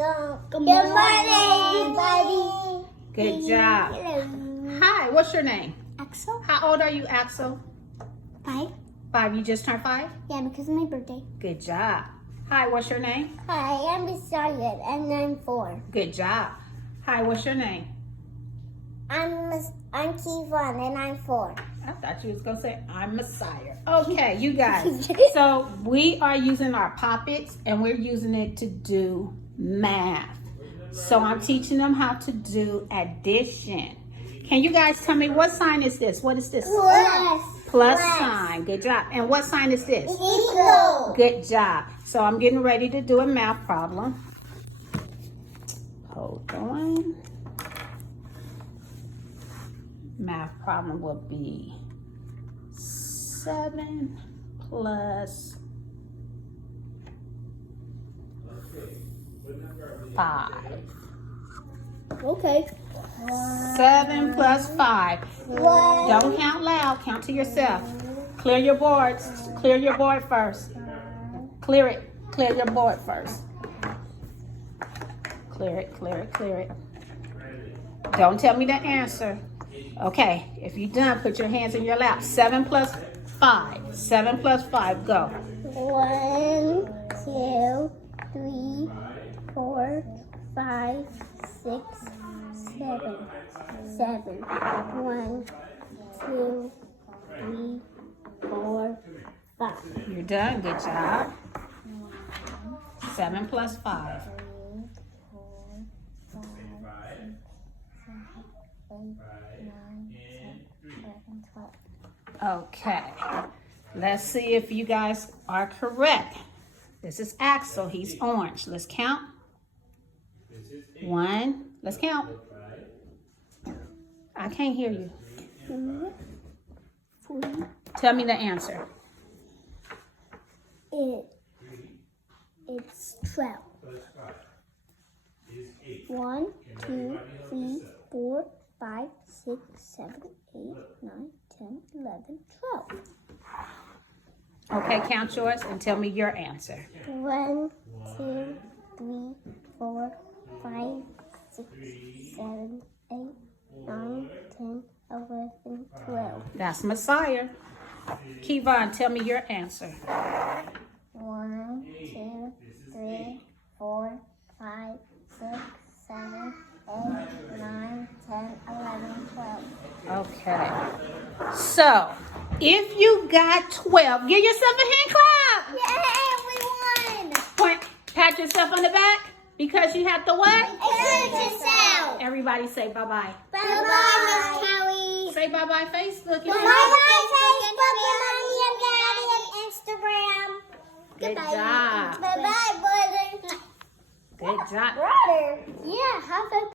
Good morning, everybody. Good job. Hello. Hi, what's your name? Axel? How old are you, Axel? 5. 5. You just turned 5? Yeah, because of my birthday. Good job. Hi, what's your name? Hi, I'm Messiah, and I'm 4. Good job. Hi, what's your name? I'm Kevon, and I'm 4. I thought you was going to say, I'm Messiah. Okay, you guys. So we are using our poppets, and we're using it to do math. So I'm teaching them how to do addition. Can you guys tell me what sign is this? What is this? Plus sign. Good job. And what sign is this? Equal. Good job. So I'm getting ready to do a math problem. Hold on. Math problem will be 7 plus 5. Okay. 7 plus 5. Don't count loud. Count to yourself. Clear your boards. Clear your board first. Clear it. Clear your board first. Clear it. Clear it. Clear it. Don't tell me the answer. Okay. If you're done, put your hands in your lap. 7 plus 5. 7 plus 5. Go. 1, 2, 3, 4, 5, 6, 7. 7. 1, 2, 3, 4, 5. You're done. Good job. 7 plus 5. 12. Okay. Let's see if you guys are correct. This is Axel. He's orange. Let's count. 1. Let's count. I can't hear you. 4. Tell me the answer. It's 12. 1, 2, 3, 4, 5, 6, 7, 8, 9, 10, 11, 12. Okay, count yours and tell me your answer. 1, 2, 3, 4, 5, 6, 7, 8, 9, 10, 11, 12. That's Messiah. Kevon, tell me your answer. 1, 2, 3, 4, 5, 6, 7, 8, 9, 10, 11, 12. Okay. So, if you got 12, give yourself a hand clap. Yay, we won! Point, pat yourself on the back because you have to what? Encourage yourself! Everybody say bye-bye. Bye-bye, Miss Kelly. Say bye-bye, Facebook. Bye-bye, Facebook, Mommy and Daddy, and Instagram. Good Goodbye. job. Bye-bye, brother. Good job. Brother. Yeah, have a